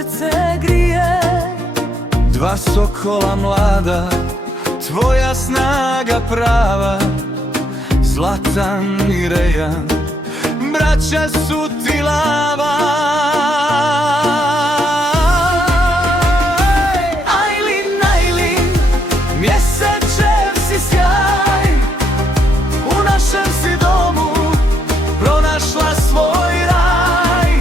srce grije. Dva sokola mlada, tvoja snaga prava, Zlatan i Rejan, braća su ti lava. Ajlin, Ajlin, mjesečev si sjaj, u našem si domu pronašla svoj raj.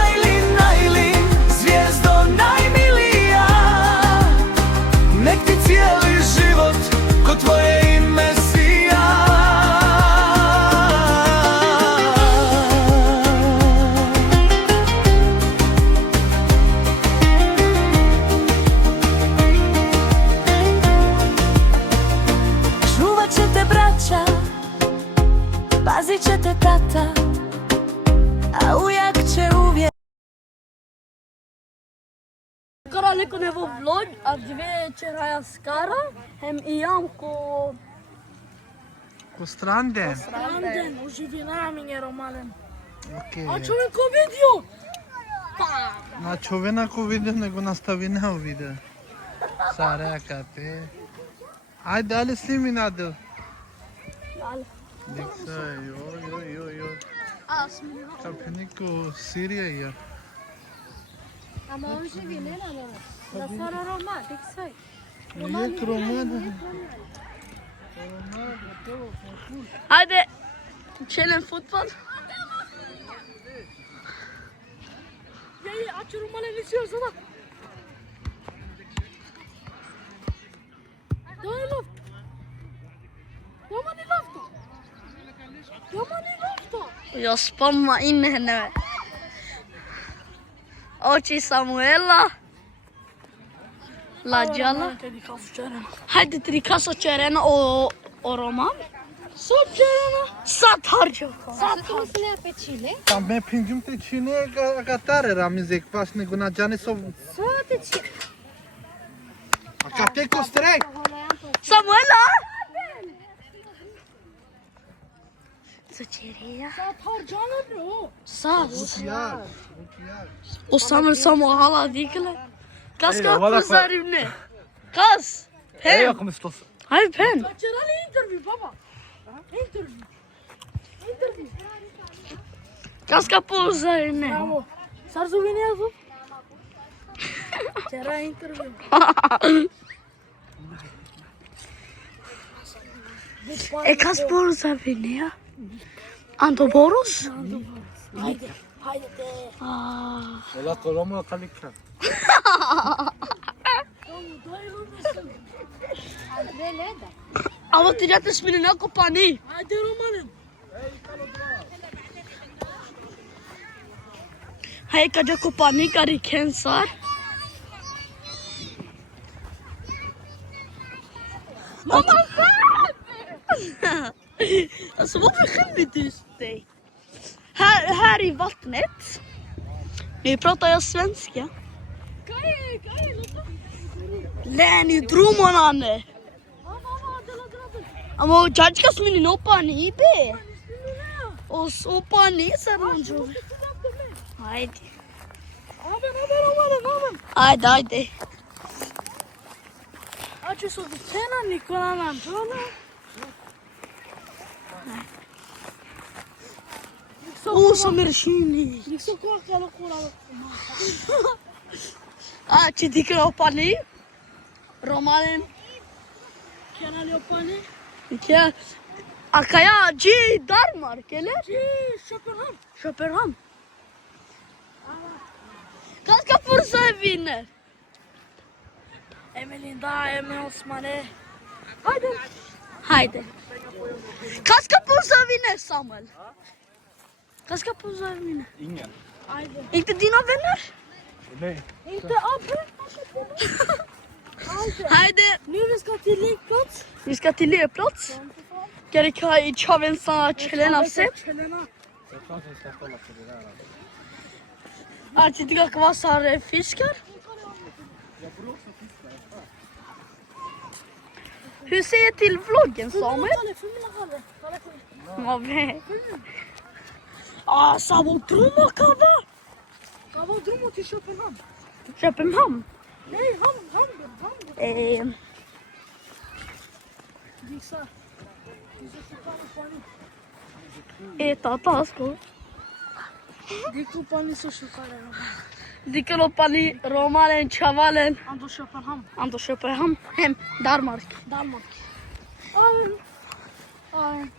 Ajlin, Ajlin, zvijezdo najmilija, nek ti cijeli život ko tvoje ime sija. Čuvat će te braća, pazit će te tata, a ujak će uvijek. Kara liko nevo vlog, a večera ja skara, hem i jamko Ko stranden? stranden, uživinami romanem. Okej. A čovjek ko vidio? Pa! Na човека видео, него наставина видео. Сара кате. Ай дали сними надо. Al. Дикса, yo. Asmini. Kapiniku Siriya ya. Ama uživinena mama. Da stvarno romantik sve. Nije roman. Hadi. Çelen futbol. Ya aç romanı istiyorsun ha. Dai luft. Romani lufta. Romani lufta. Jag spammar in henne. Oči Samuela. La Gialla. Hadi trikaso cerena o roman. Sat harca. Zato mislim pe cine? Tam me pingim te cine agatare ramizek pas nego na jane so. Să te cine? Akate ko strek. Samuela. Co cerea? Sat harcana bro. Sat. Ya. O Samuel hala dikle. Kas kapuzarım ne? Kas. Pen. Hayır pen. Kaçırali interview baba. Interview. Kas kapuzarım ne? Bravo. Sarzu beni yazıp. Çera interview. Kas kapuzarım ne ya? Antoboros? Haydi. Haydi de. Ola koroma kalikra. Böyle de. Ama tirat ismini ne kopani? Haydi romanım. Hay kaja kopani kari kensar. Mamma alltså varför skämmer du dig? Här i vattnet. Nu pratar jag svenska. Leni Drumonane. Ama judge kasmini no pani be. O so pani sarmanjo. Haydi. Haydi. Aç şu cena Nikola'nın trolla. O somershini. Liksom korkar och kolla. Ci dicono pani. Romanen. Kanal yapani. Che Akaya G Danmark eller? Köpenhamn. Köpenhamn. Ganska Forza vinner. Emelinda, Emil Osmane. Haydi. Ganska Forza vinner Samuel. Ganska Forza vinner. Ingen. Haydi. Inte dina vänner? Nej. Inte Abbe. Haydi. Nu vi ska till lekplats. Vi ska till lekplats. Gerika i Chavensa Chelena set. Chelena. Artiga kvassar fiskar. Hur ser jag till vloggen Samuel? Vabbè. Ah, Sabo Truma kava. var drömmar till Köpenhamn. Köpenhamn. Nej, Hamburg. Gissa. Tasko. Dikopani så Köpenhamn. Dikelopani, Romalen, Chavalen. Ando Köpenhamn. Ando Köpenhamn. Hem, Danmark. Danmark. Ay.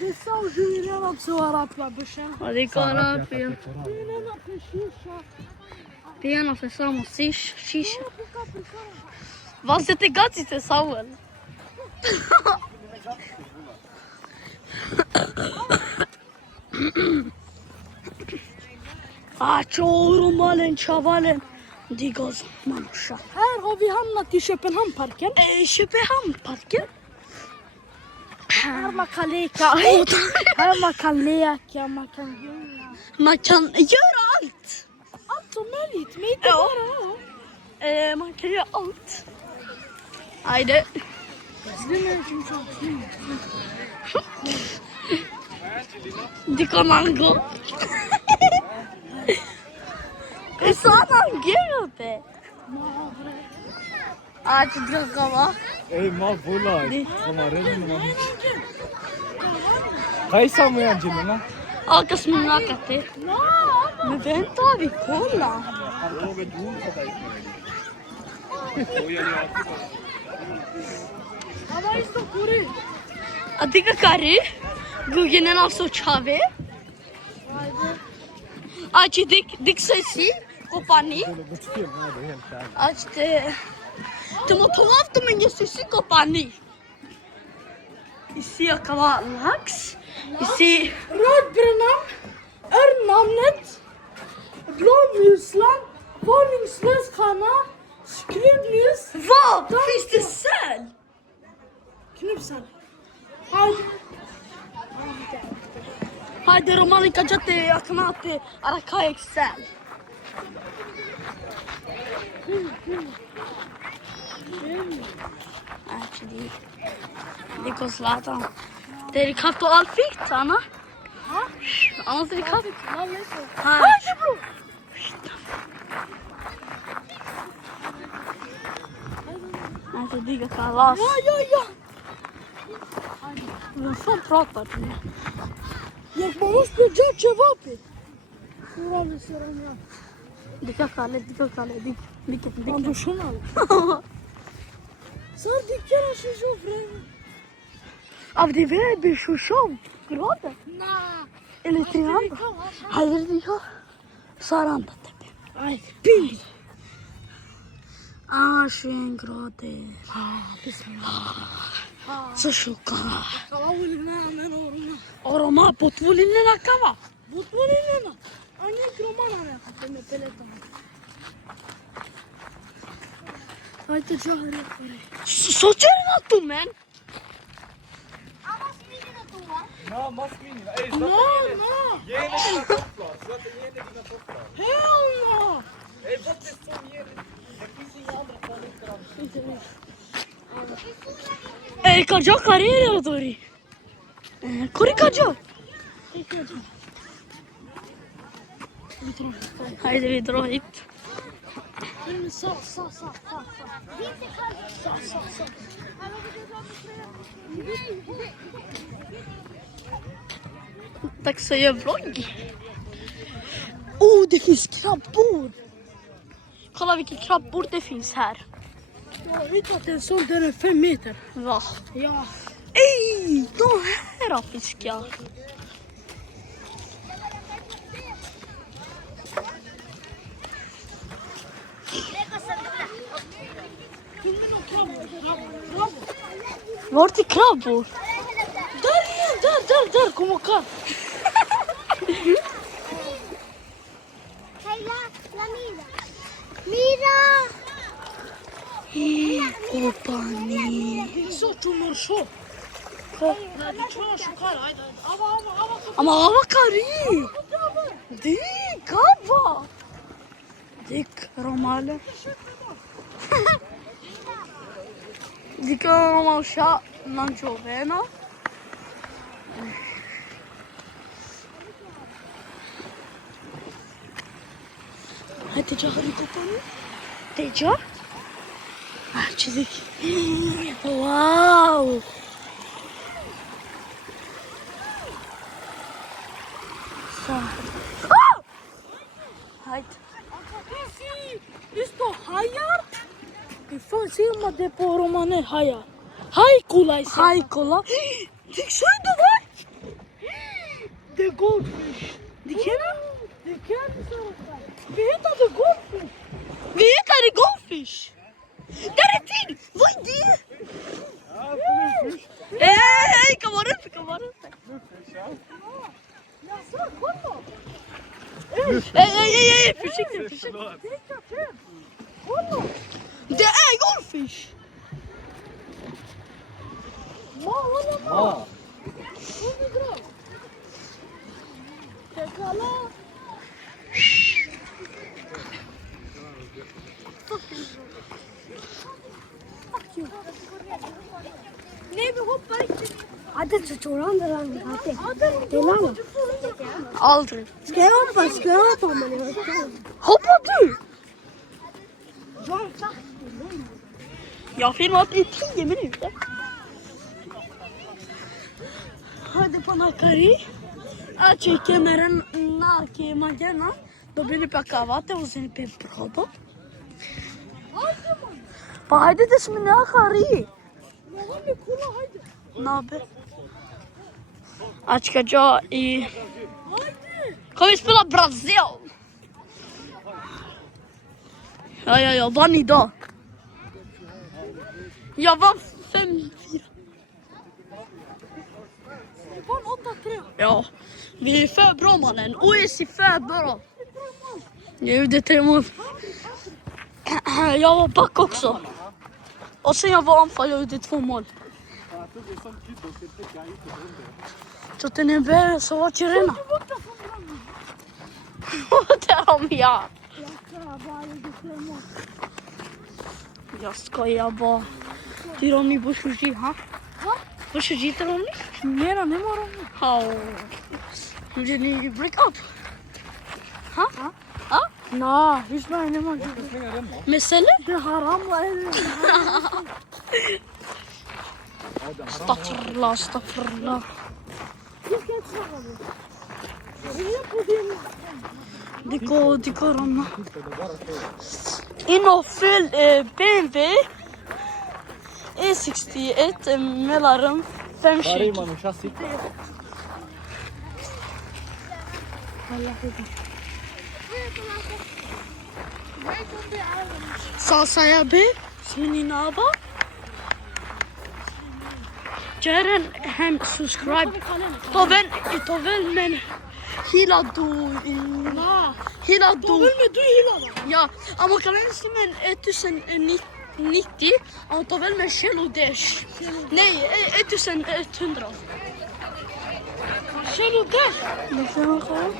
Det sa Julian också Arabia börsen. Odico Arabia. Julian precisha. Piano se samo shisha. Vad se te gaci te sauel? Romalen, Chavalen. Digos manusha. Här har vi hamnat i Köpenhamnparken. Köpenhamnparken. Här man kan leka. Här man kan leka, man kan göra. Man kan göra allt. Allt som möjligt, men inte Ja. bara. Man kan göra allt. Haydi. Dico mango. Sana gel Aç dragava. Ey ma bola. Hamaरे में कैसा मैं अंजलि ना Alkas minakate. Men vänta, vi kollar. Hava isto kuri. Adică care? Gugine n-au să ceave. Aici dic să si, companii. Aici te motorov tu mine să si companii. Ici acaba lax. Ici Rödbrännan, örnnamnet, blåmuslan, varningslöskanna, skruvmus, vad? Finns det säl? knipsar. Haydi. Haydi romanika cadde aknate arakaya säl. Aici de coslata. Te ricato al fict, Ana? Ha? Ana te ricato? Vallahi. Haydi bro. Aici diga ca las. Ja. Vem fan pratar du med? Man måste göra ceva pe. Ura să rămână. Diga kale, diga. Am dușunal. Să dicera și jo vreme. Av det väder Shushav grader. Na. Eller 300. Haydi diga. Saranda tepe. Ai, ping. 21 grader. Så shukara. Kavulina men oruna. Oroma potvulinina kava. Butulina. Anya gromana mea ca pe peleta. Hai te jahre pare. Socerina tu men. ना मस्त भी नहीं ए No. ये नहीं ना topplar så att det är inte topplar Hell no. ey vad det som ger det finns inga andra planeter Kaja karere dori. Kuri kaja. Haydi vi drar hit. Sa. Dags att göra vlogg. Det finns krabbor. Kolla vilka krabbor det finns här. Jag har hittat en sån, den är 5 meter. Va? Ja. Ej, de här har fiskar. Vart är krabbor? Där igen, där, kom och kall. Mira! Kopani. Så tumor så. Hadi çoğu şu kar, haydi. Ava. Ama hava kari. Dik hava. Dik romale. Dik romal şa non gioveno. تجاه هليكوبتر تجاه çizik. Wow. Haydi. Isto hajar i fan silma de po romane hajar. Haikula se. Haikola. Diksøyde var. The goldfish. Dikene. Det kan vi heter the goldfish. Vi heter det goldfish. Där är till. Vad är det? Hej, kom vara uppe, kom vara uppe. Hej, försiktigt, försiktigt. Det är goldfish. Ja. Nej, vi hoppar inte. Hade så tror han det han hade. Det är mamma. Aldrig. Ska jag hoppa men jag Hoppar du? Jag har filmat i 10 minuter. Hadi panakari. Aci kemeran na ke magana. Dobili pe cavate, uzini pe prodo. Pa haydi de şimdi akari. Ne haber? Aç kaca i. Kan vi spela Brazil? Ja, jag vann idag. Jag vann 5-4. Ja, vi är för bra mannen. OS är för bra. Jag gjorde 3 mål. Jag var back också. Och sen jag var anfall, jag gjorde 2 mål. Så den är bättre så var Kirena. Där om jag. Jag skojar bara. Ty Romy Bushuji, ha? Bushuji ty Romy? Mera ne moram. How? Did you break up? Ha? Ha? Na, hiç ben ne moram. Mesele? Det haram var. Estağfurullah, estağfurullah. Diko Roma. Inno full BMW E61 mellanrum 520. chassi. Salsaya be, ismini naba. Jaren hem subscribe. Tovel men hila du. Hila du. Du hila. Ja, ama kanalın ismi 1090 ama tovel men Shelo Dash. Nej, 1100. Shelo Dash. Nasıl bakalım?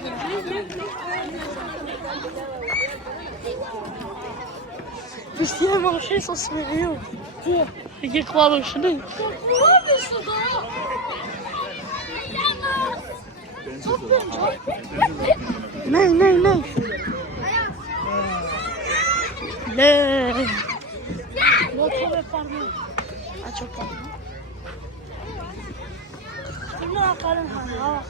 Visst är man tjej som smäller upp. Vilken kvar och nu. Nej. Nej. Låt honom farma. Aç o parmağı. Şimdi akarın ha.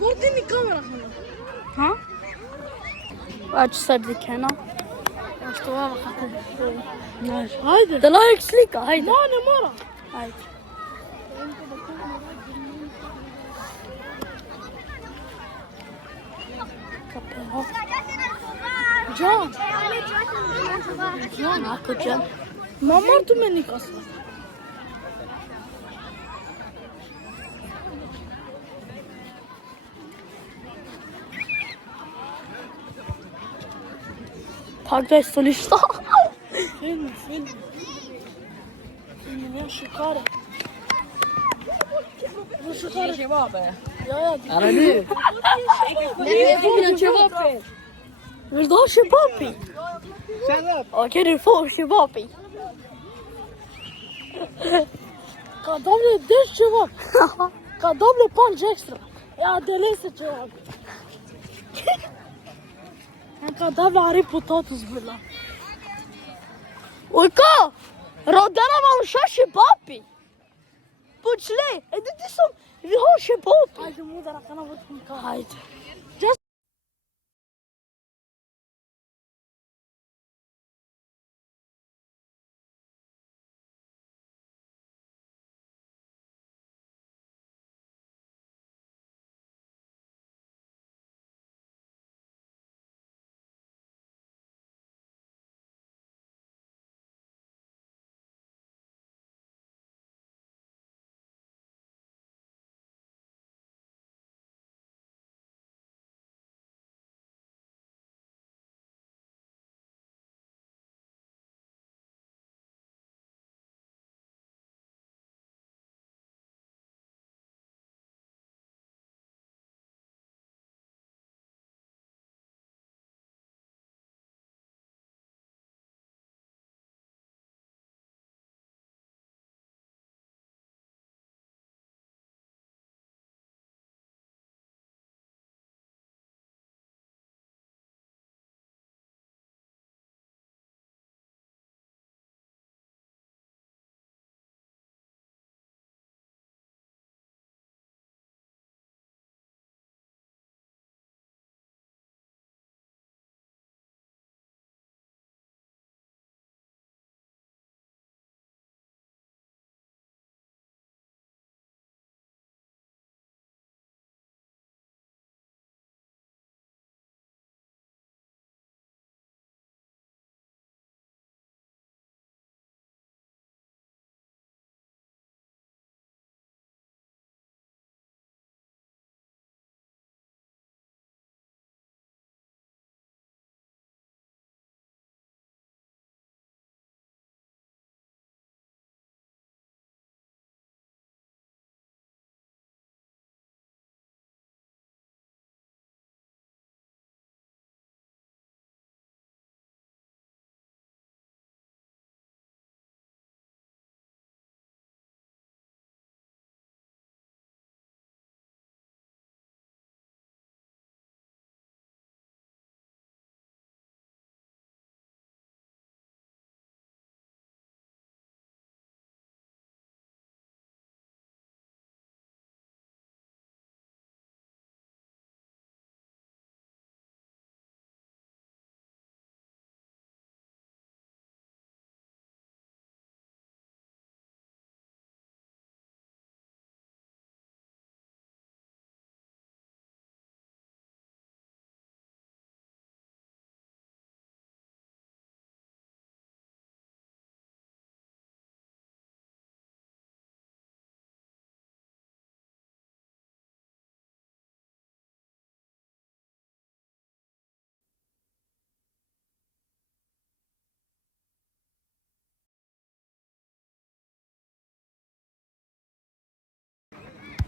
Gördün mü kamera? Ha? Aç sardık hena. Что вам хотите? Haydi. Да лайк слика, haydi. Ma ne mora. Haydi. Kapağı. Can. Can, ako can. Mamar tu meni kasa. Pagda stolišta. Film. Ne šukare. Alla nu. Vill du ha kebabi? Stand up. Okej, du får kebabi. Ca doamne, deci ceva. Ca doamne, punch extra. Ia delese ceva. Ca doamne, are putatul zbârla. Ujko, rodana mam și papi. Puțle, du-te să viho și papi. Haide, mă, dar dacă n-am văzut cum ca. Haide.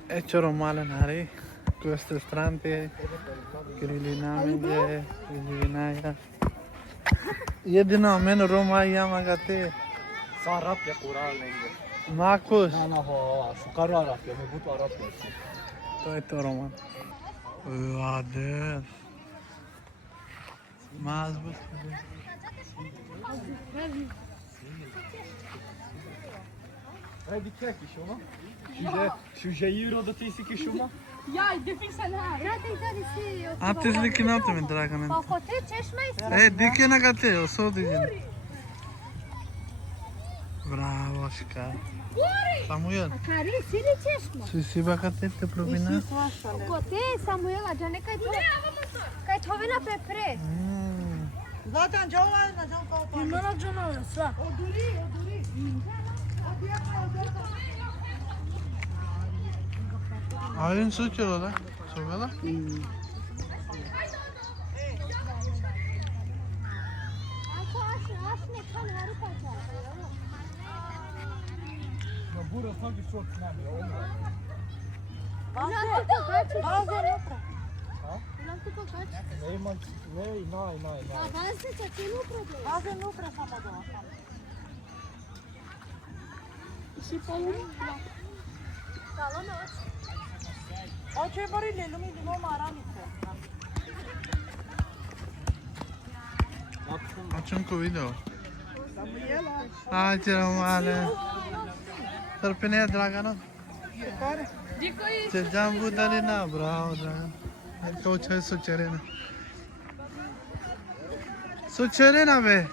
Hecho romale nari, questo strante, grilinamide, grilinaya. Jedino meno Roma magate. Saa rappia kuraa lenge. Marcus, Nana ho, sukaru rappia, me butu rappia. to je to Roman. Vades. Mas busque. Hadi çek iş ona. Şu euro da tesi ki şuma. Jaj, de fick sen här. Atizlik ne yaptın mı draganın? Dike na gate, o so dizin. Bravo, Oscar. Samuel. Care siri çeşme. Sisi bakate te provina. Cote, Samuel, ajane kai thovena pe pres. Zaten Joanna can kalpa. Nana Joanna, sla. Oduri. Ayın su kilo da. Sogala. Ya burası sanki çok önemli. Olmaz. Bazen yok. Neyman, nay. Bazen lucră sama doua. Oggi morire non mi devo marami. Açın ku video. Aj Romale. Sarpine Dragano. Cezam budalina bravo Dragan. To çay su çerena. Su çerena be.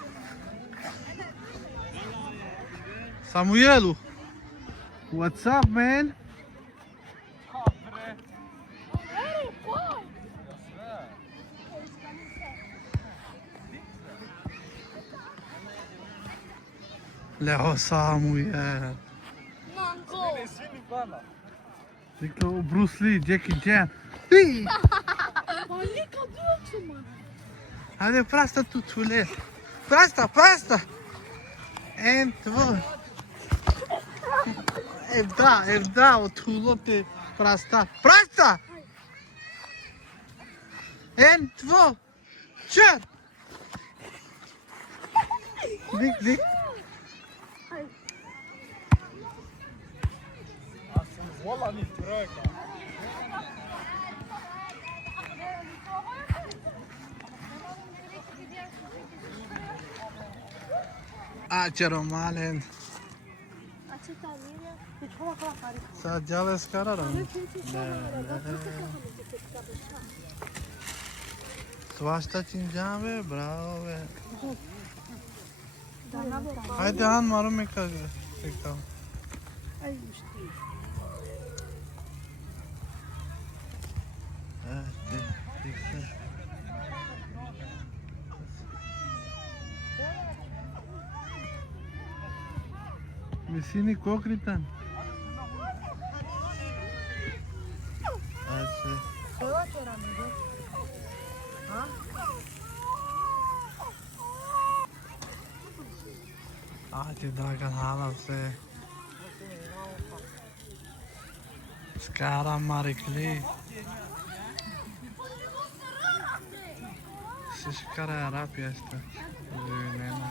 Samuelu. What's up man? Leo Samuel. Dico Bruce Lee, Jackie Chan. Hey! Hadi prasta tu tule. Prasta, prasta. En två. Evda o tulo te prasta. Prasta! En två. Kör! Dik. Valla ni tröka. Acero malen. Sad jale skararam. Svaşta çincan be, bravo be. Haydi han marun mekka. Evet, dikkat. Vecini kokritan. Așa. Hadi Dragan hala se. Skara marikli. Shishkara Arabia esta. Nena.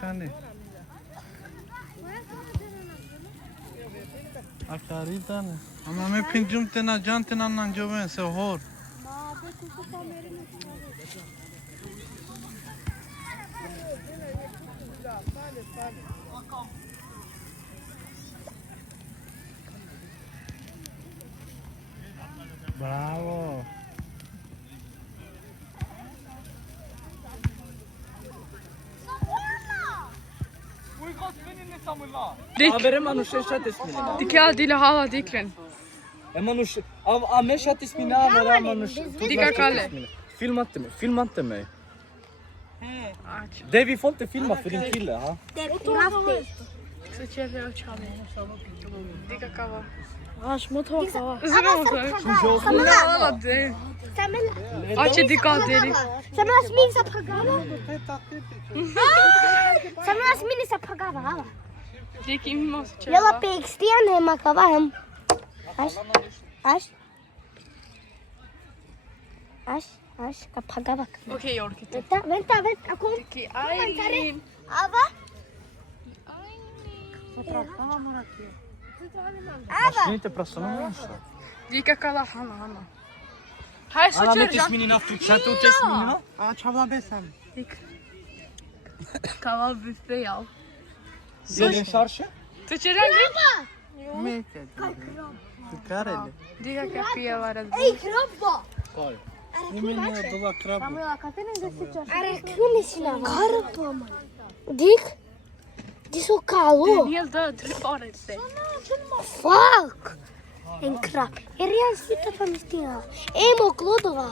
Tane. Akari tane. Ama me pinjum tena jan tena nan joven se hor. Bravo. Aber immer nur Schat ist mir. Dike adıyla hala diklen. Immer nur ama Schat ist mir na ama nur. Dika kale. Film attı mı? Aç. Devi folkte filma för din kille, ha? Se çevre açalım. Dika kava. Aç motor kava. Zıra motor. Ne hala de. Aç dika deli. Sen nas mini sa pagava. Sen nas mini sa pagava. Diki immas çevre. Yalla pekstiyan hem makava hem. Aç. Kapagava. Okey orkite. Vänta. Kom. Diki Aylin. Ava. Ska inte pressa någon människa. Dika kala hana. Hay su Ana met çevre. ismini naftu. Sen tog ismini ha? Aç hava besem. Kava büfe ya. Gelin çarşı. Tu çevre gri? Meke. Kareli. Dika kapıya var. Ej, krabba. Var. Imенно была краба. Are kunisina. Krabba man. Dik. Det är så kallt. En hel död bara inte. Fuck. En krab. Jag redan slutat på min stina. Emo Klodova.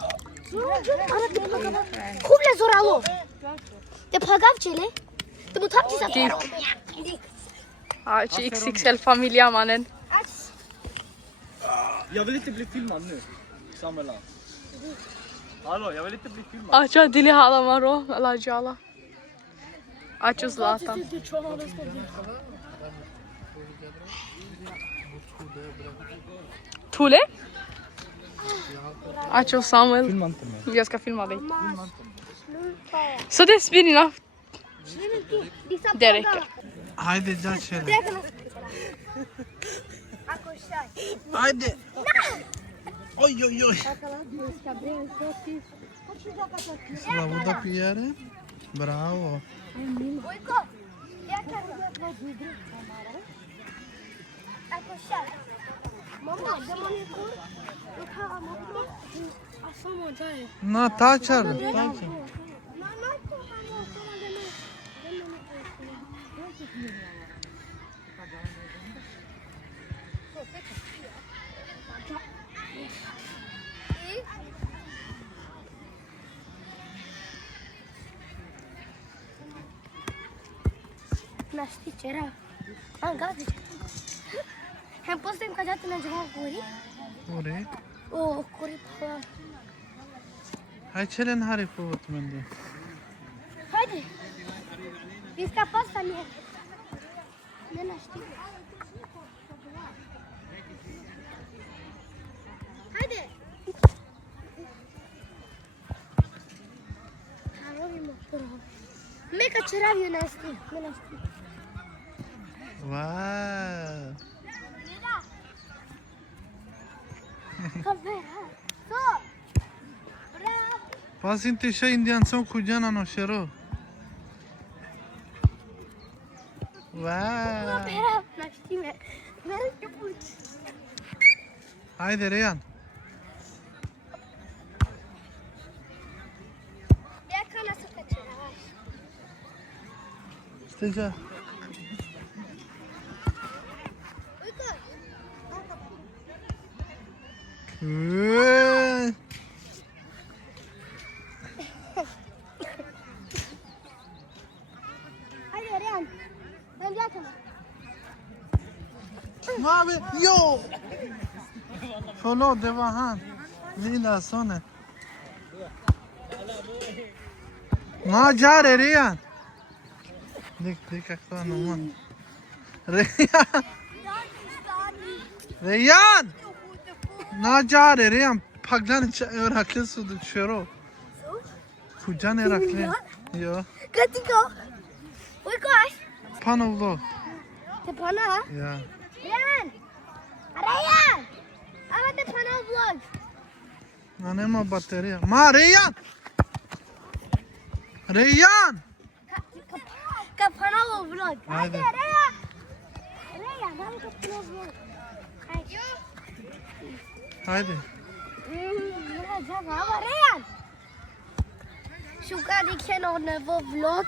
Ana det pagava. Kuble zoralo. Det pagav chile. Det mot hapti sa. Aç XXL familja mannen. Jag vill inte bli filmad nu. Samela. Hallå, jag vill inte bli filmad. Aç dili hala var o. Alacala. Aç Zlatan. Tule? Acho Samuel. Filma inte mig. Jag ska filma dig. Så det är spinning. Det räcker. Haydi gel şöyle. Det kan man spela. Akkoşar. Haydi. Oy oy oy. Sıla burada piyare. Bravo. Uyku. Jag kan akkoşar. Mama, zaman yıkıyor. Yıkar ama. Asama cahil. Na taçar. Taçar. Nasty चेहरा हाँ गा दे हम post time का जाते ना जहाँ कोरी Oraya. ओ कोरी Hay çelen hari fuvut mende. Hadi इसका पास नहीं है मैं नाश्ती Hadi हाँ भी मत मैं कचरा भी नाश्ती मैं नाश्ती Wow. Pasinti şey indian son kujana no shero. Wow. Haydi Reyhan. İşte Mavi, yo! Förlåt, det var han. Lilla sonen. Macar Riyan. Dik kvar någon. Riyan! Riyan! Nacar Riyan. Paglan öraklı su düşüyor. Kucan öraklı. Yo. Katika. Uykuş. Panovlo. Te pana. Ya. Ryan. Ryan. Ama te pana vlog. Anema bateria. Ma Riyan! Riyan! Ka pana vlog. Haydi. Ryan. Ryan, hadi ka pana vlog. Haydi. Ryan. Shuka dikshen on vlog.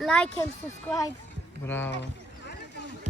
Like and subscribe. Bravo.